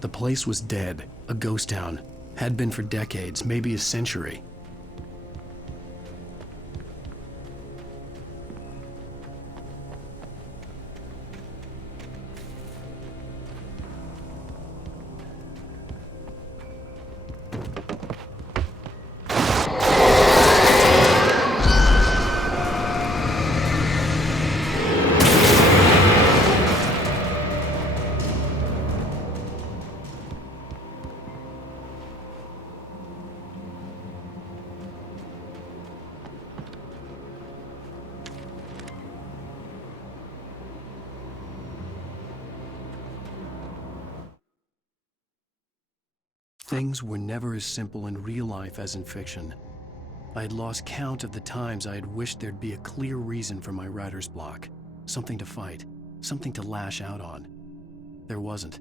The place was dead, a ghost town. Had been for decades, maybe a century. Things were never as simple in real life as in fiction. I had lost count of the times I had wished there'd be a clear reason for my writer's block. Something to fight, something to lash out on. There wasn't.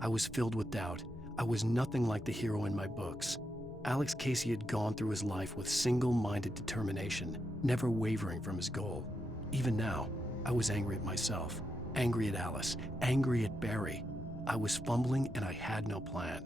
I was filled with doubt. I was nothing like the hero in my books. Alex Casey had gone through his life with single-minded determination, never wavering from his goal. Even now, I was angry at myself, angry at Alice, angry at Barry. I was fumbling and I had no plan.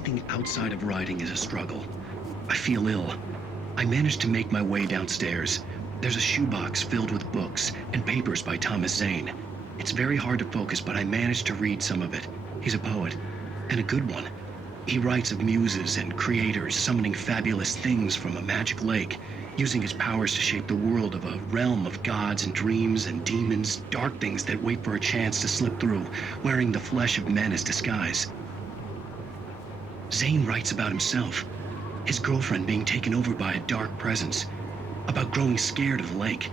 Everything outside of writing is a struggle. I feel ill. I managed to make my way downstairs. There's a shoebox filled with books and papers by Thomas Zane. It's very hard to focus, but I managed to read some of it. He's a poet, and a good one. He writes of muses and creators summoning fabulous things from a magic lake, using his powers to shape the world of a realm of gods and dreams and demons, dark things that wait for a chance to slip through, wearing the flesh of men as disguise. Zane writes about himself, his girlfriend being taken over by a dark presence, about growing scared of the lake.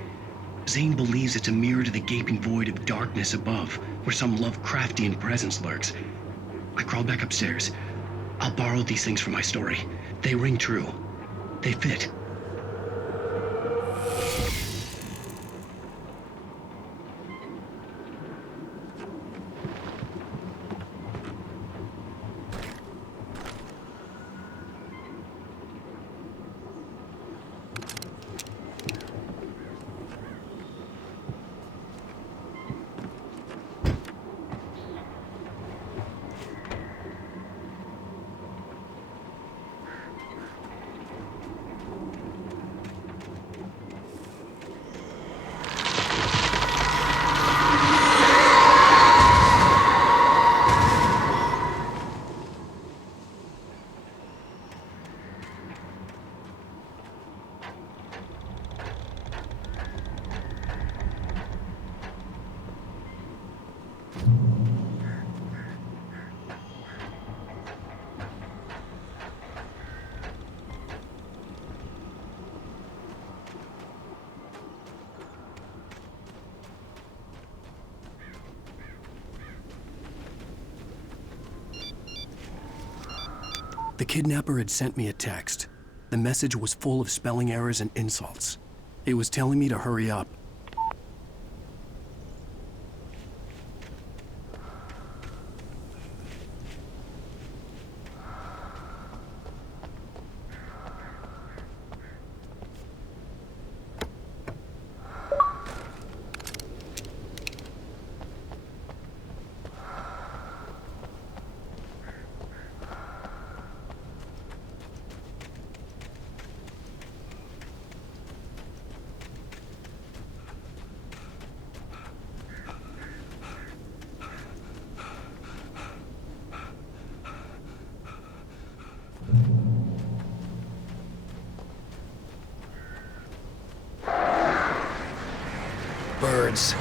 Zane believes it's a mirror to the gaping void of darkness above, where some Lovecraftian presence lurks. I crawled back upstairs. I'll borrow these things for my story. They ring true. They fit. The kidnapper had sent me a text. The message was full of spelling errors and insults. It was telling me to hurry up. Birds.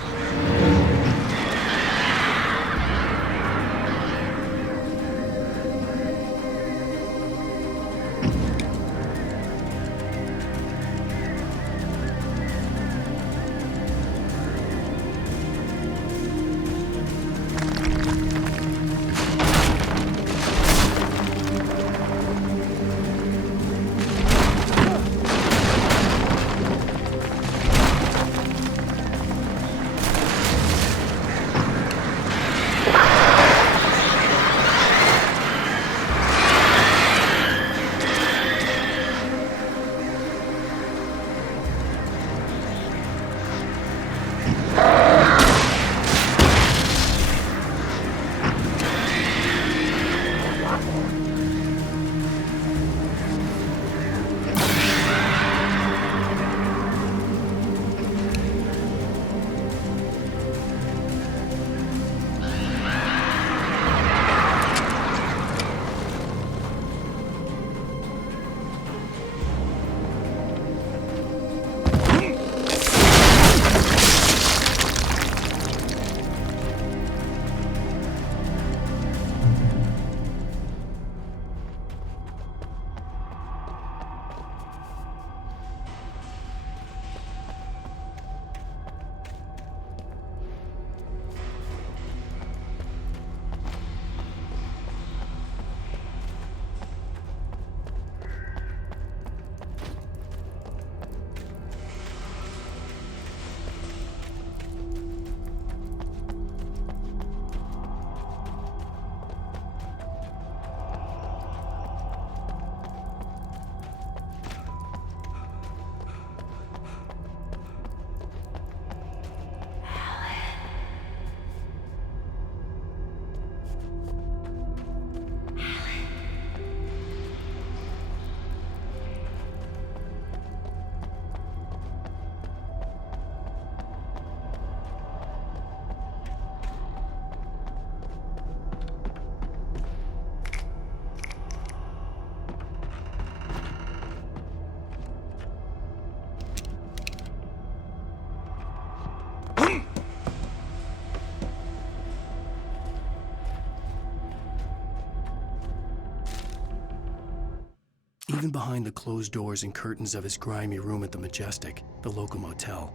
even behind the closed doors and curtains of his grimy room at the Majestic, the local motel.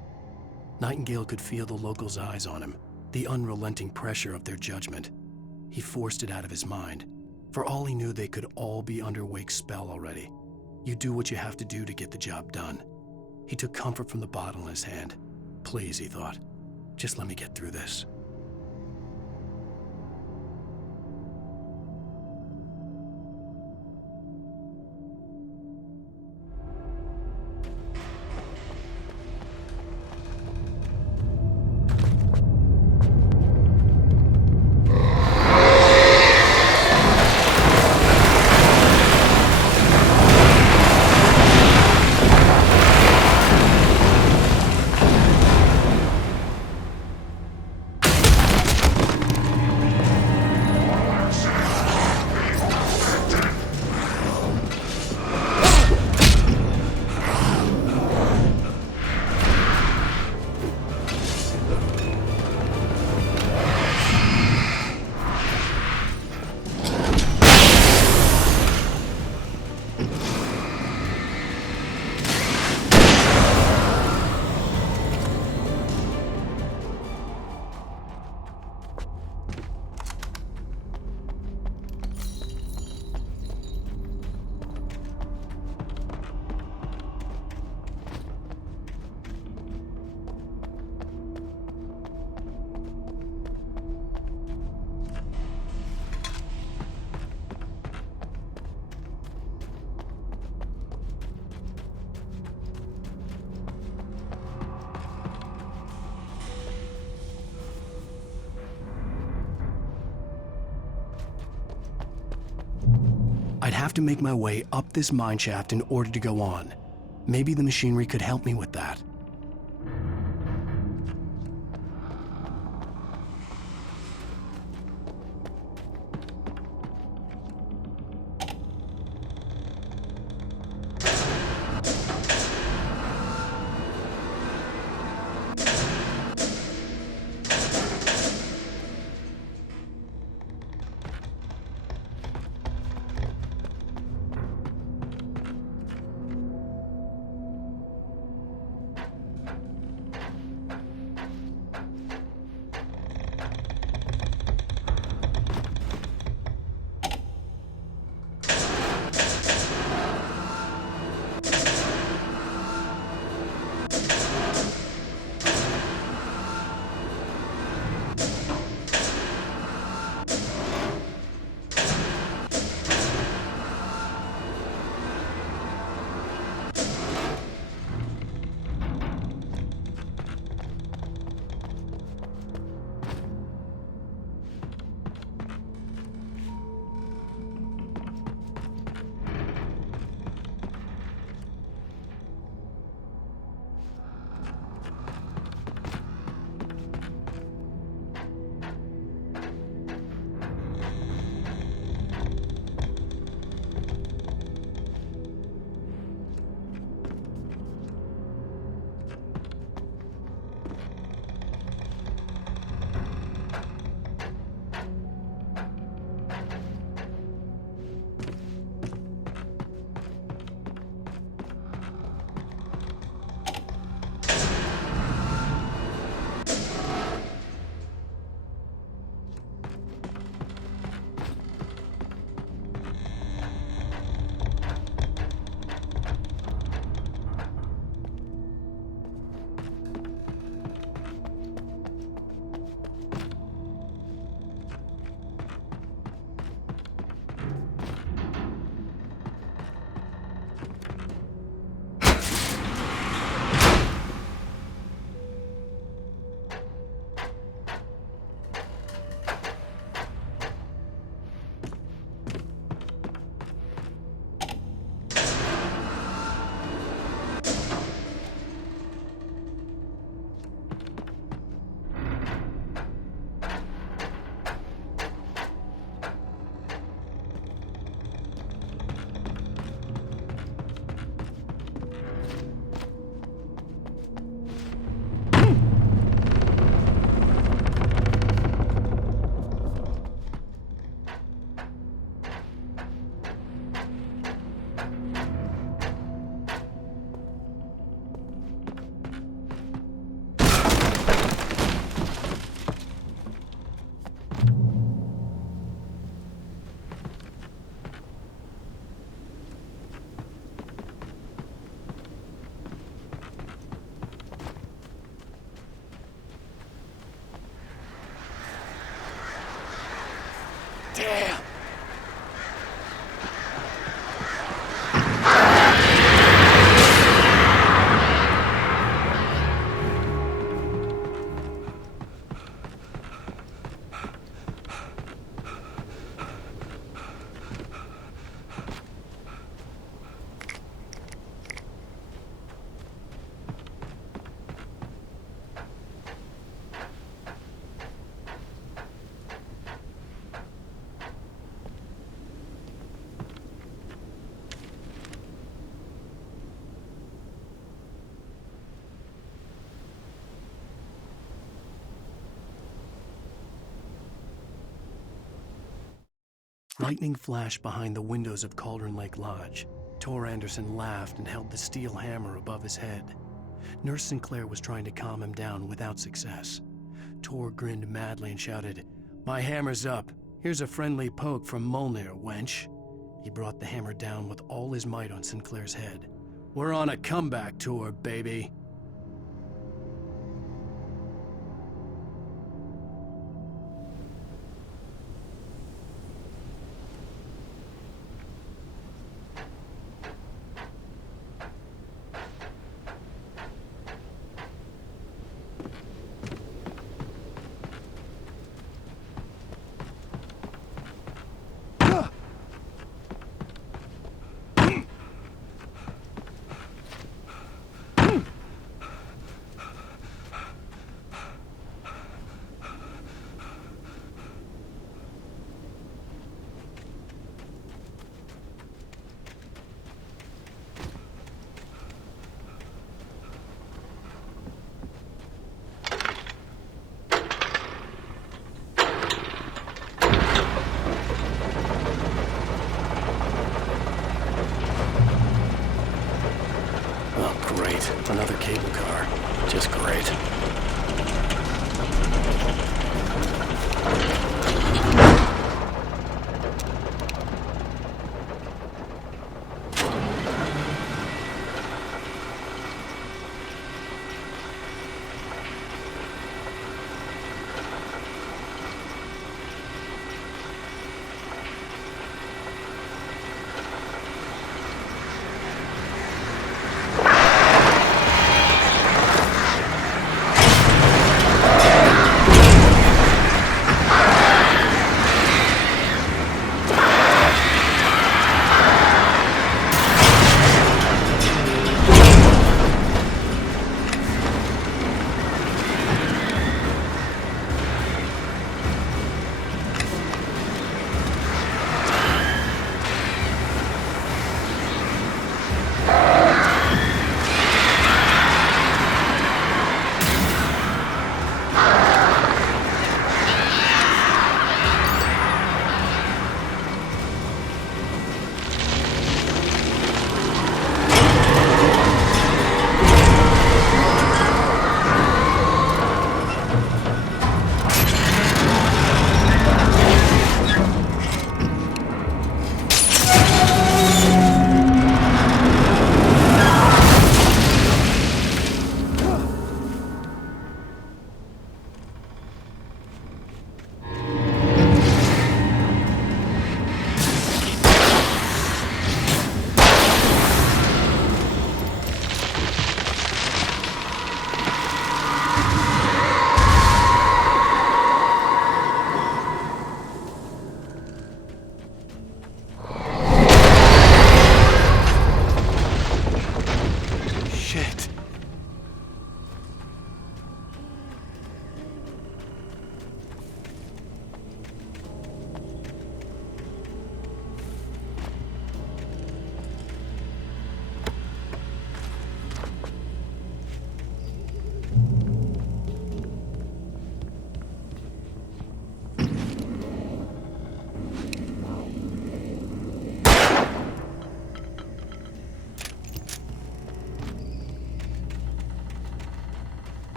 Nightingale could feel the locals' eyes on him, the unrelenting pressure of their judgment. He forced it out of his mind. For all he knew, they could all be under Wake's spell already. You do what you have to do to get the job done. He took comfort from the bottle in his hand. Please, he thought, just let me get through this. I'd have to make my way up this mine shaft in order to go on. Maybe the machinery could help me with that. Lightning flashed behind the windows of Cauldron Lake Lodge. Tor Anderson laughed and held the steel hammer above his head. Nurse Sinclair was trying to calm him down without success. Tor grinned madly and shouted, "My hammer's up. Here's a friendly poke from Mjolnir, wench." He brought the hammer down with all his might on Sinclair's head. "We're on a comeback tour, baby." Great. Another cable car. Just great.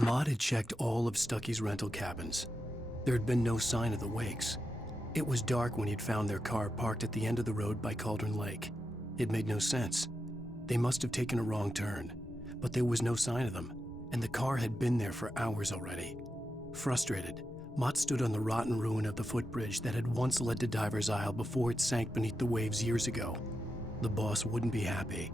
Maud had checked all of Stucky's rental cabins. There had been no sign of the Wakes. It was dark when he'd found their car parked at the end of the road by Cauldron Lake. It made no sense. They must have taken a wrong turn, but there was no sign of them, and the car had been there for hours already. Frustrated, Mott stood on the rotten ruin of the footbridge that had once led to Diver's Isle before it sank beneath the waves years ago. The boss wouldn't be happy.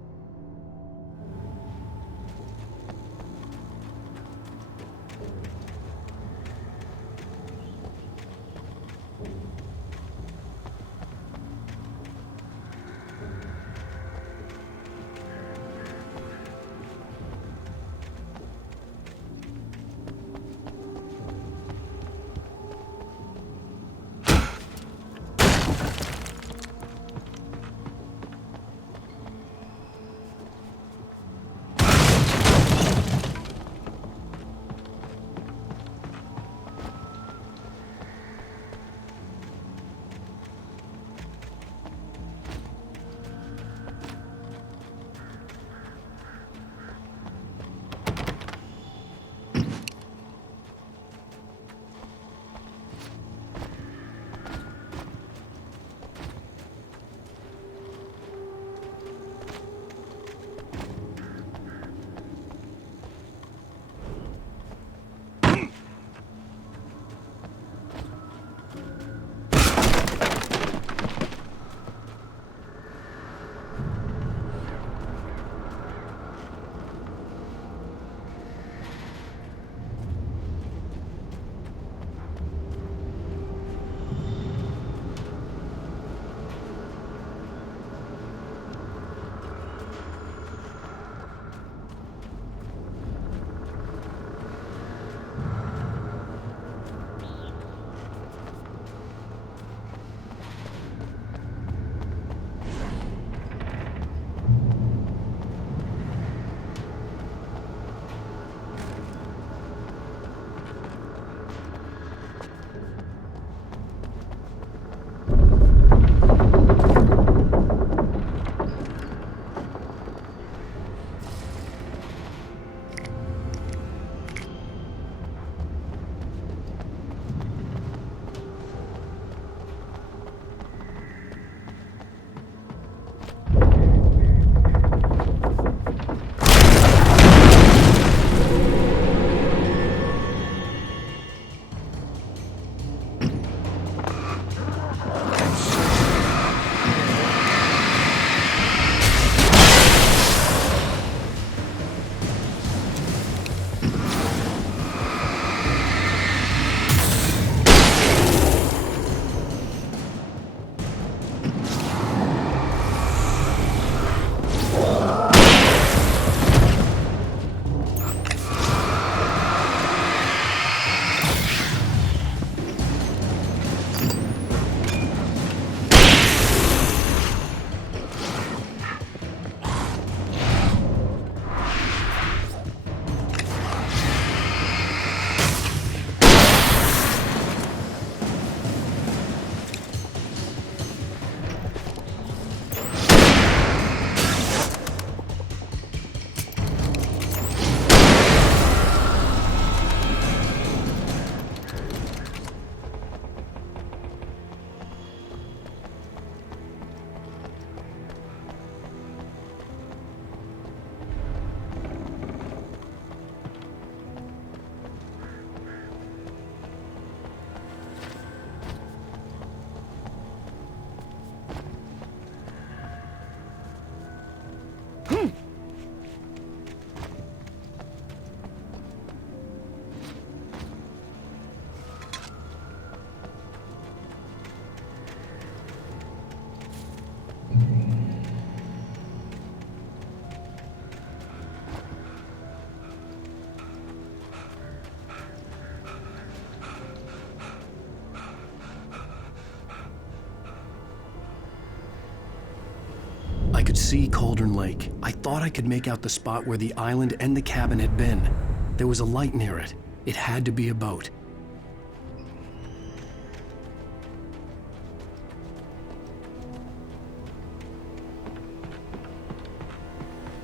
I could see Cauldron Lake. I thought I could make out the spot where the island and the cabin had been. There was a light near it. It had to be a boat.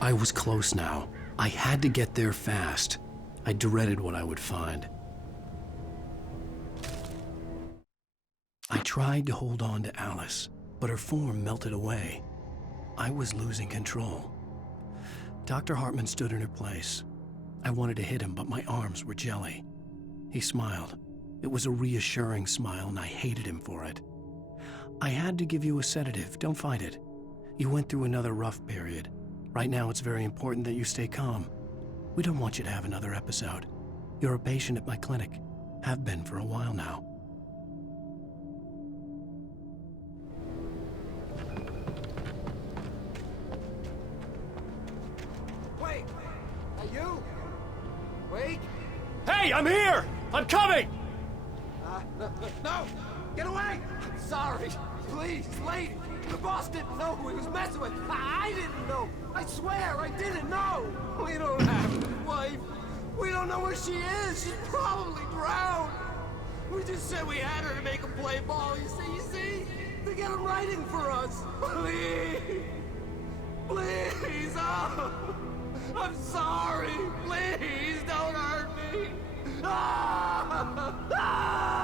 I was close now. I had to get there fast. I dreaded what I would find. I tried to hold on to Alice, but her form melted away. I was losing control. Dr. Hartman stood in her place. I wanted to hit him, but my arms were jelly. He smiled. It was a reassuring smile, and I hated him for it. I had to give you a sedative. Don't fight it. You went through another rough period. Right now, it's very important that you stay calm. We don't want you to have another episode. You're a patient at my clinic. Have been for a while now. Wait! Are you? Wait! Hey, I'm here! I'm coming! No! Get away! I'm sorry. Please, lady. The boss didn't know who he was messing with. I didn't know. I swear, I didn't know. We don't have his wife. We don't know where she is. She's probably drowned. We just said we had her to make him play ball. You see? To get him writing for us. Please. Please. Oh. I'm sorry. Please don't hurt me. Ah! Ah!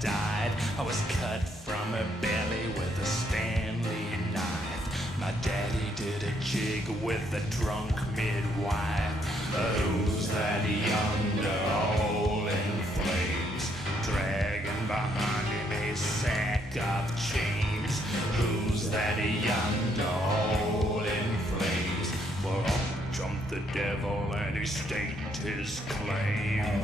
Died. I was cut from her belly with a Stanley knife. My daddy did a jig with a drunk midwife. Who's that yonder all in flames, dragging behind him a sack of chains? Who's that yonder all in flames? Well, up jumped the devil and he staked his claim.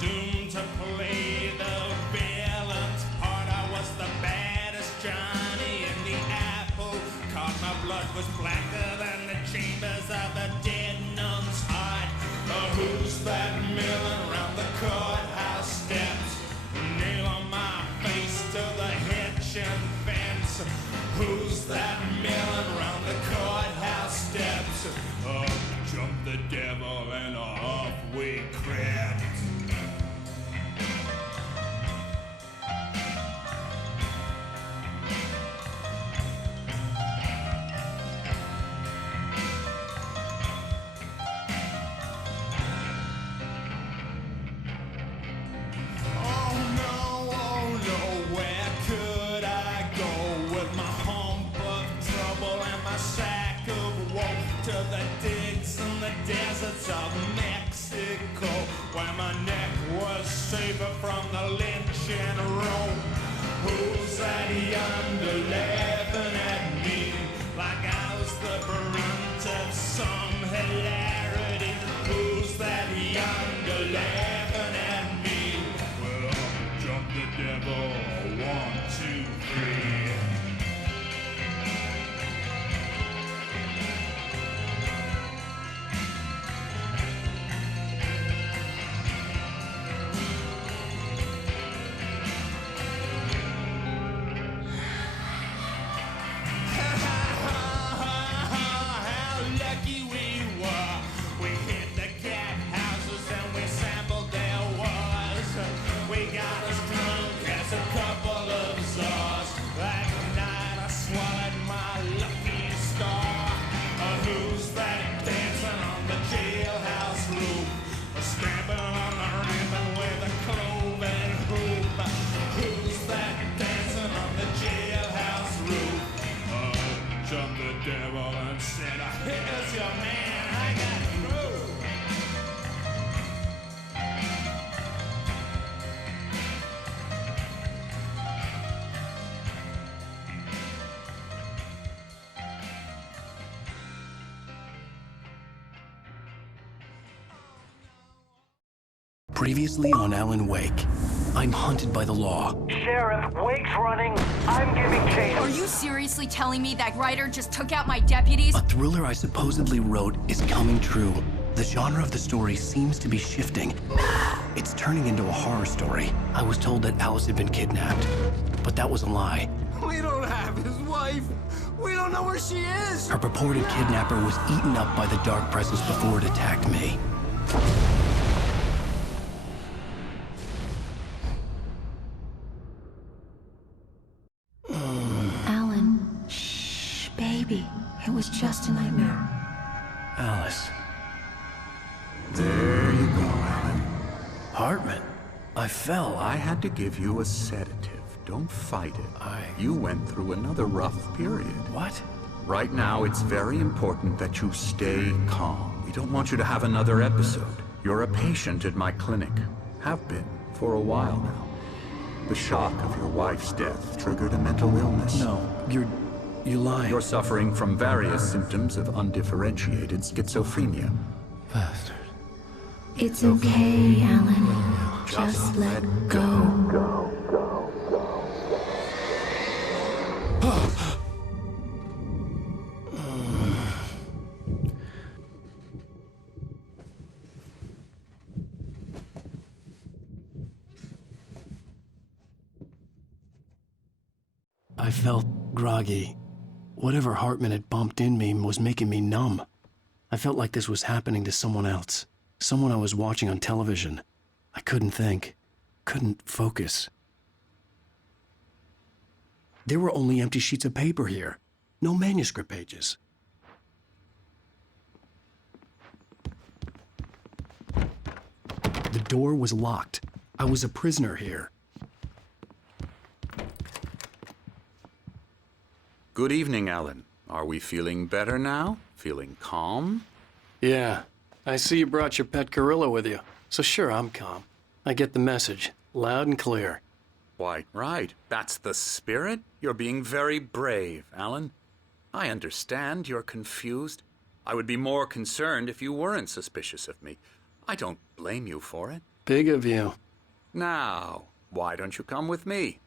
Doomed to play the villain's part. I was the baddest Johnny in the apple cart. My blood was blacker than the chambers of a dead nun's heart. Who's that milling around the courthouse steps? Nail on my face to the hitching fence. Who's that milling around the courthouse steps? Up jumped the devil and off we crept. Oh, the digs in the deserts of Mexico, where my neck was safer from the lynching rope. Who's that yonder laughing at me like I was the brunt of some hilarity? Who's that yonder laughing at me? Well, I'll jump the devil, 1, 2, 3. Previously on Alan Wake, I'm hunted by the law. Sheriff, Wake's running. I'm giving chase. Are you seriously telling me that writer just took out my deputies? A thriller I supposedly wrote is coming true. The genre of the story seems to be shifting. It's turning into a horror story. I was told that Alice had been kidnapped, but that was a lie. We don't have his wife. We don't know where she is. Her purported kidnapper was eaten up by the dark presence before it attacked me. Alan, shh, baby. It was just a nightmare. Alice. There you go, Alan. Hartman. I fell. I had to give you a sedative. Don't fight it. You went through another rough period. What? Right now, it's very important that you stay calm. We don't want you to have another episode. You're a patient at my clinic. Have been for a while now. The shock of your wife's death triggered a mental illness. No, you're lying. You're suffering from various symptoms of undifferentiated schizophrenia. Bastard. It's okay, Alan. Just let go. I felt groggy. Whatever Hartman had bumped in me was making me numb. I felt like this was happening to someone else. Someone I was watching on television. I couldn't think. Couldn't focus. There were only empty sheets of paper here. No manuscript pages. The door was locked. I was a prisoner here. Good evening, Alan. Are we feeling better now? Feeling calm? Yeah. I see you brought your pet gorilla with you. So sure, I'm calm. I get the message. Loud and clear. Why, right. That's the spirit. You're being very brave, Alan. I understand you're confused. I would be more concerned if you weren't suspicious of me. I don't blame you for it. Big of you. Now, why don't you come with me?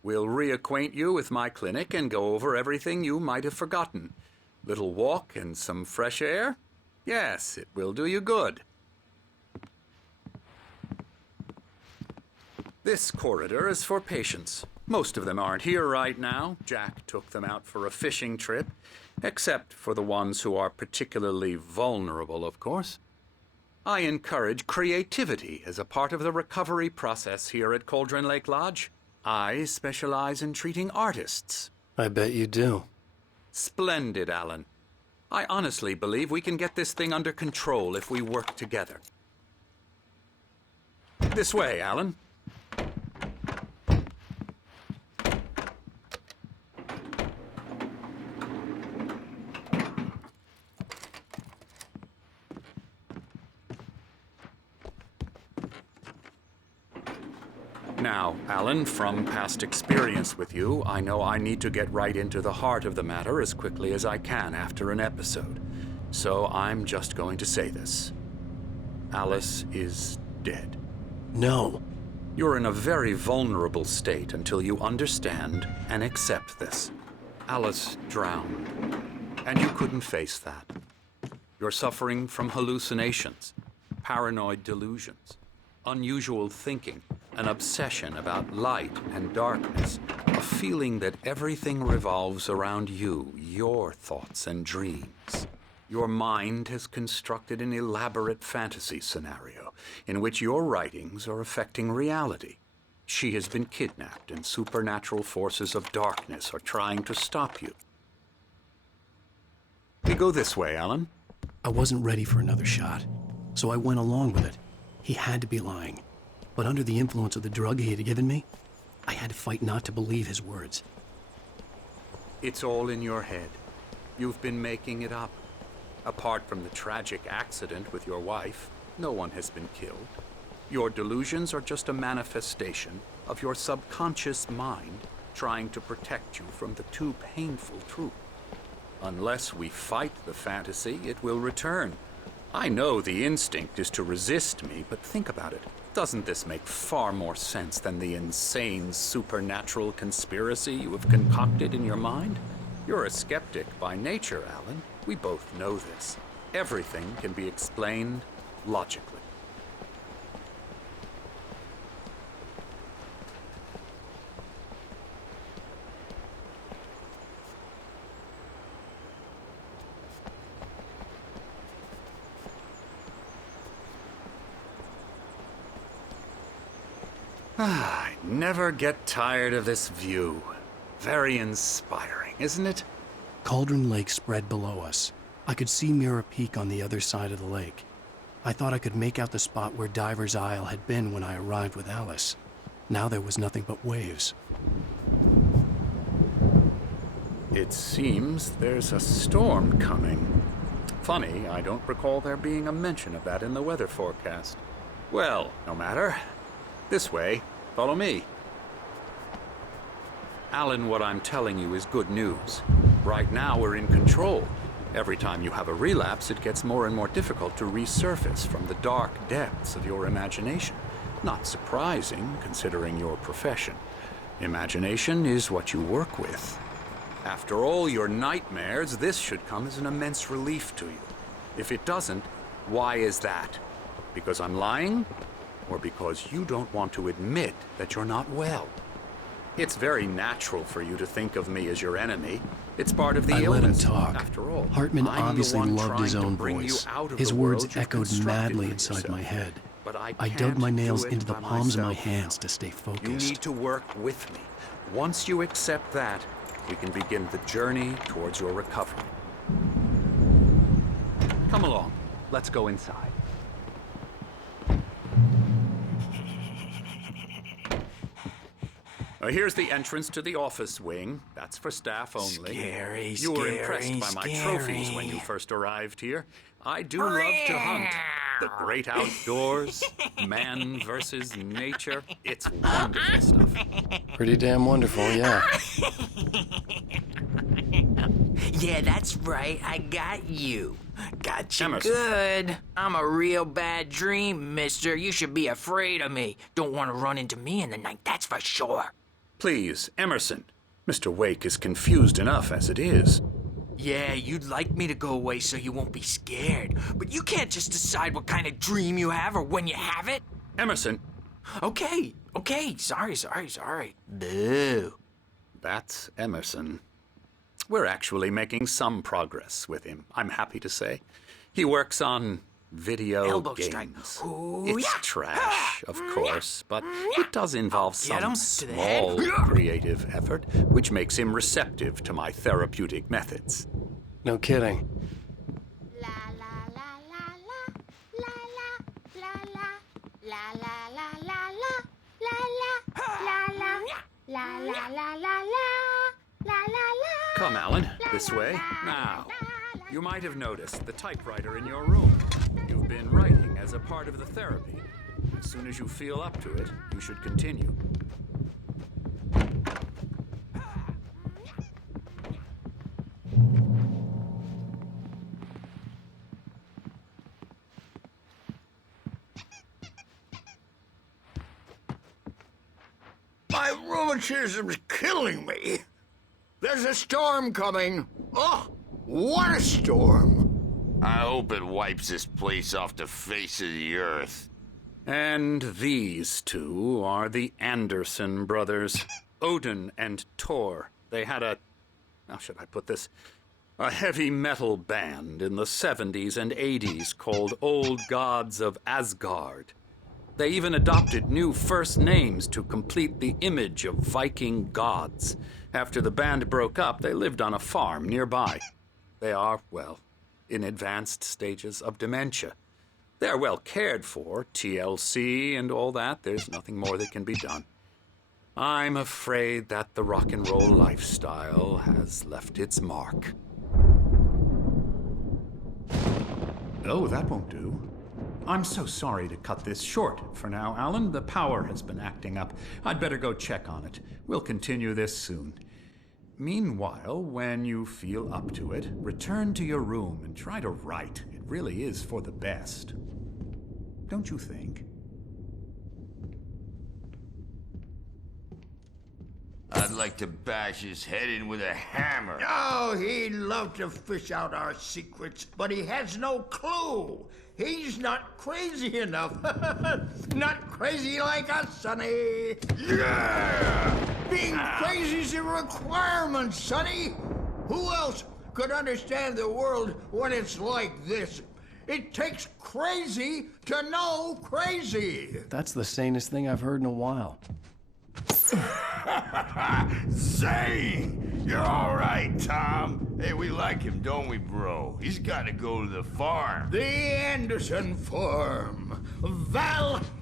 We'll reacquaint you with my clinic and go over everything you might have forgotten. Little walk and some fresh air? Yes, it will do you good. This corridor is for patients. Most of them aren't here right now. Jack took them out for a fishing trip, except for the ones who are particularly vulnerable, of course. I encourage creativity as a part of the recovery process here at Cauldron Lake Lodge. I specialize in treating artists. I bet you do. Splendid, Alan. I honestly believe we can get this thing under control if we work together. This way, Alan. Now, Alan, from past experience with you, I know I need to get right into the heart of the matter as quickly as I can after an episode. So I'm just going to say this. Alice is dead. No. You're in a very vulnerable state until you understand and accept this. Alice drowned, and you couldn't face that. You're suffering from hallucinations, paranoid delusions, unusual thinking, an obsession about light and darkness, a feeling that everything revolves around you, your thoughts and dreams. Your mind has constructed an elaborate fantasy scenario in which your writings are affecting reality. She has been kidnapped and supernatural forces of darkness are trying to stop you. We go this way, Alan. I wasn't ready for another shot, so I went along with it. He had to be lying. But under the influence of the drug he had given me, I had to fight not to believe his words. It's all in your head. You've been making it up. Apart from the tragic accident with your wife, no one has been killed. Your delusions are just a manifestation of your subconscious mind trying to protect you from the too painful truth. Unless we fight the fantasy, it will return. I know the instinct is to resist me, but think about it. Doesn't this make far more sense than the insane supernatural conspiracy you have concocted in your mind? You're a skeptic by nature, Alan. We both know this. Everything can be explained logically. I never get tired of this view. Very inspiring, isn't it? Cauldron Lake spread below us. I could see Mirror Peak on the other side of the lake. I thought I could make out the spot where Diver's Isle had been when I arrived with Alice. Now there was nothing but waves. It seems there's a storm coming. Funny, I don't recall there being a mention of that in the weather forecast. Well, no matter. This way. Follow me. Alan, what I'm telling you is good news. Right now, we're in control. Every time you have a relapse, it gets more and more difficult to resurface from the dark depths of your imagination. Not surprising, considering your profession. Imagination is what you work with. After all your nightmares, this should come as an immense relief to you. If it doesn't, why is that? Because I'm lying? Or because you don't want to admit that you're not well? It's very natural for you to think of me as your enemy. It's part of the illness. I let him talk. After all, Hartman I'm obviously the one loved his trying to own bring you voice. out of His the words world you've echoed constructed madly for inside yourself. my head. But I dug can't my nails do it into the by palms of my myself. hands to stay You focused. need to work with me. Once you accept that, we can begin the journey towards your recovery. Come along. Let's go inside. Here's the entrance to the office wing. That's for staff only. Scary, You were impressed by my trophies when you first arrived here. I do love to hunt. The great outdoors, man versus nature. It's wonderful stuff. Pretty damn wonderful, yeah. Yeah, that's right. I got you. Got you Emerson. good. I'm a real bad dream, mister. You should be afraid of me. Don't want to run into me in the night, that's for sure. Please, Emerson. Mr. Wake is confused enough as it is. Yeah, you'd like me to go away so you won't be scared. But you can't just decide what kind of dream you have or when you have it. Emerson, Okay. Sorry. Boo. that's Emerson. We're actually making some progress with him, I'm happy to say. He works on video Elbow games. strike. Ooh, It's yeah. trash, of course, but it does involve Get him some to the head. small creative effort, which makes him receptive to my therapeutic methods. No kidding. La la la la la la la la la la la la la la la la la la la. Come, Alan, this way. Now, you might have noticed the typewriter in your room. You've been writing as a part of the therapy. As soon as you feel up to it, you should continue. My rheumatism's killing me. There's a storm coming. Oh, what a storm. I hope it wipes this place off the face of the earth. And these two are the Anderson brothers, Odin and Thor. They had how should I put this? A heavy metal band in the 70s and 80s called Old Gods of Asgard. They even adopted new first names to complete the image of Viking gods. After the band broke up, they lived on a farm nearby. They are, well, in advanced stages of dementia. They're well cared for, TLC and all that. There's nothing more that can be done. I'm afraid that the rock and roll lifestyle has left its mark. Oh, that won't do. I'm so sorry to cut this short for now, Alan. The power has been acting up. I'd better go check on it. We'll continue this soon. Meanwhile, when you feel up to it, return to your room and try to write. It really is for the best. Don't you think? I'd like to bash his head in with a hammer. Oh, he'd love to fish out our secrets, but he has no clue. He's not crazy enough. Not crazy like us, Sonny. Yeah! Being crazy's a requirement, Sonny. Who else could understand the world when it's like this? It takes crazy to know crazy. That's the sanest thing I've heard in a while. Zane! You're all right, Tom. Hey, we like him, don't we, bro? He's got to go to the farm. The Anderson farm. Valhalla!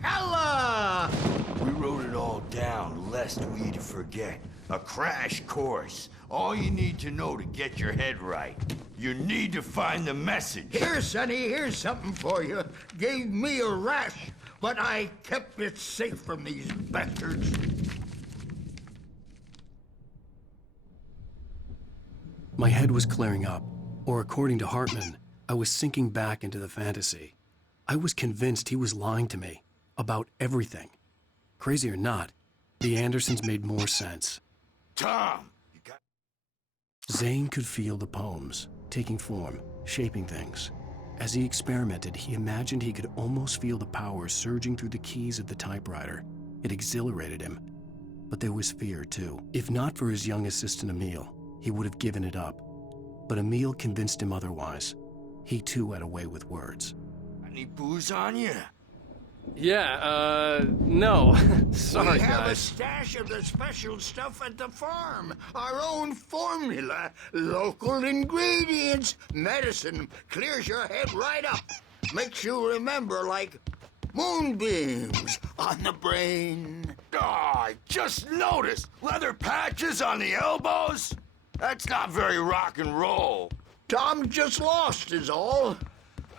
We wrote it all down, lest we'd forget. A crash course. All you need to know to get your head right. You need to find the message. Here, Sonny, here's something for you. Gave me a rash, but I kept it safe from these bastards. My head was clearing up, or according to Hartman, I was sinking back into the fantasy. I was convinced he was lying to me about everything. Crazy or not, the Andersons made more sense. Tom! Zane could feel the poems, taking form, shaping things. As he experimented, he imagined he could almost feel the power surging through the keys of the typewriter. It exhilarated him. But there was fear, too. If not for his young assistant, Emil, he would have given it up. But Emil convinced him otherwise. He, too, had a way with words. Any booze on you? Yeah, no. Sorry, we have guys. a stash of the special stuff at the farm. Our own formula. Local ingredients. Medicine. Clears your head right up. Makes you remember like moonbeams on the brain. Oh, I just noticed. Leather patches on the elbows? That's not very rock and roll. Tom just lost is all.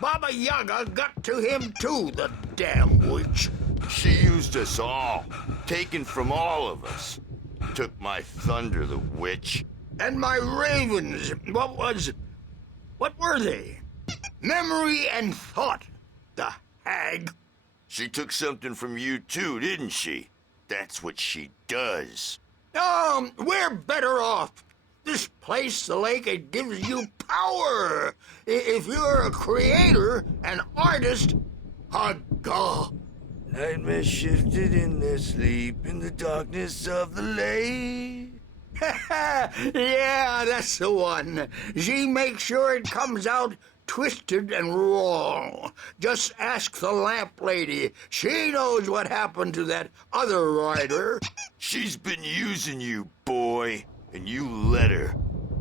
Baba Yaga got to him too, the damn witch. She used us all, taken from all of us. Took my thunder, the witch. And my ravens, what were they? Memory and thought, the hag. She took something from you too, didn't she? That's what she does. We're better off. This place, the lake, it gives you power. If you're a creator, an artist, God. Nightmare shifted in their sleep in the darkness of the lake. Yeah, that's the one. She makes sure it comes out twisted and wrong. Just ask the lamp lady. She knows what happened to that other rider. She's been using you, boy. And you let her.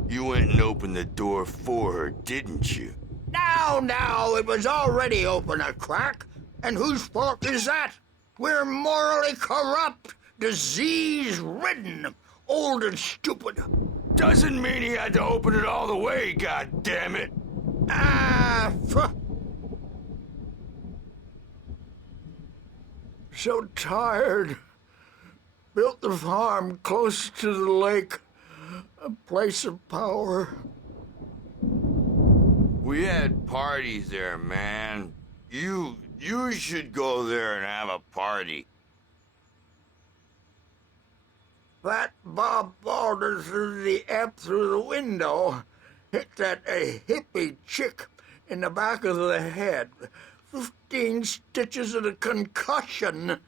You went and opened the door for her, didn't you? Now, it was already open a crack. And whose fault is that? We're morally corrupt, disease-ridden, old and stupid. Doesn't mean he had to open it all the way, goddammit. So tired. Built the farm close to the lake. A place of power. We had parties there, man. You should go there and have a party. That Bob Balder threw the app through the window. Hit that hippie chick in the back of the head. 15 stitches and a concussion.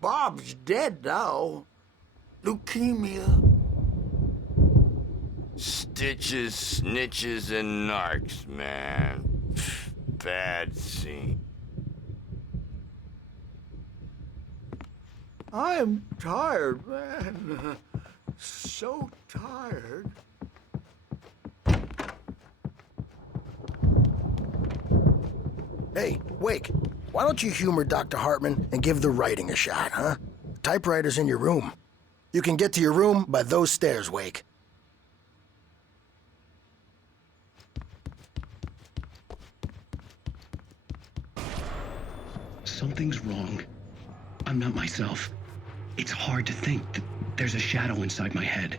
Bob's dead now. Leukemia. Stitches, snitches, and narcs, man. Bad scene. I'm tired, man. So tired. Hey, Wake, why don't you humor Dr. Hartman and give the writing a shot, huh? Typewriter's in your room. You can get to your room by those stairs, Wake. Something's wrong. I'm not myself. It's hard to think. There's a shadow inside my head.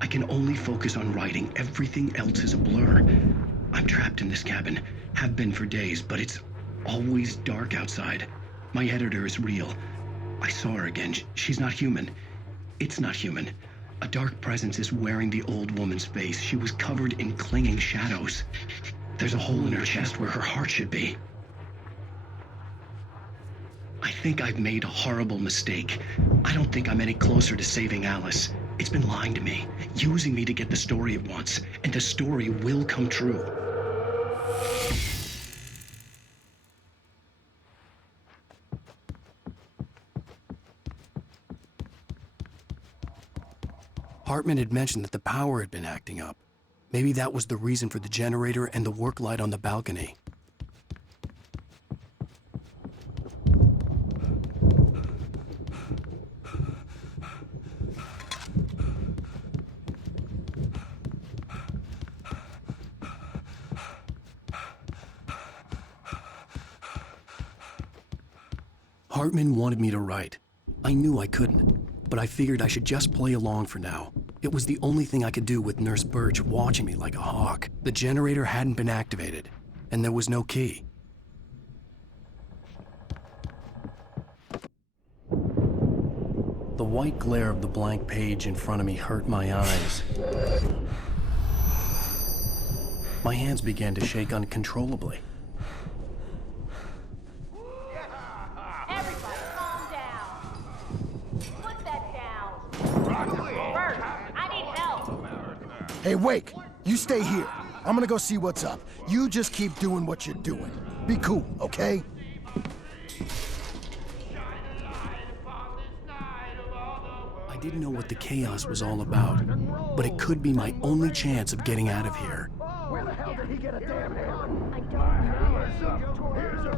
I can only focus on writing. Everything else is a blur. I'm trapped in this cabin. Have been for days, but it's always dark outside. My editor is real. I saw her again. She's not human. It's not human. A dark presence is wearing the old woman's face. She was covered in clinging shadows. There's a hole in her chest where her heart should be. I think I've made a horrible mistake. I don't think I'm any closer to saving Alice. It's been lying to me, using me to get the story it wants, and the story will come true. Hartman had mentioned that the power had been acting up. Maybe that was the reason for the generator and the work light on the balcony. Hartman wanted me to write. I knew I couldn't, but I figured I should just play along for now. It was the only thing I could do with Nurse Birch watching me like a hawk. The generator hadn't been activated, and there was no key. The white glare of the blank page in front of me hurt my eyes. My hands began to shake uncontrollably. Everybody calm down. Put that down. Bert, I need help. Hey, Wake, you stay here. I'm gonna go see what's up. You just keep doing what you're doing. Be cool, okay? I didn't know what the chaos was all about, but it could be my only chance of getting out of here. Where the hell did he get a damn hammer? I don't know.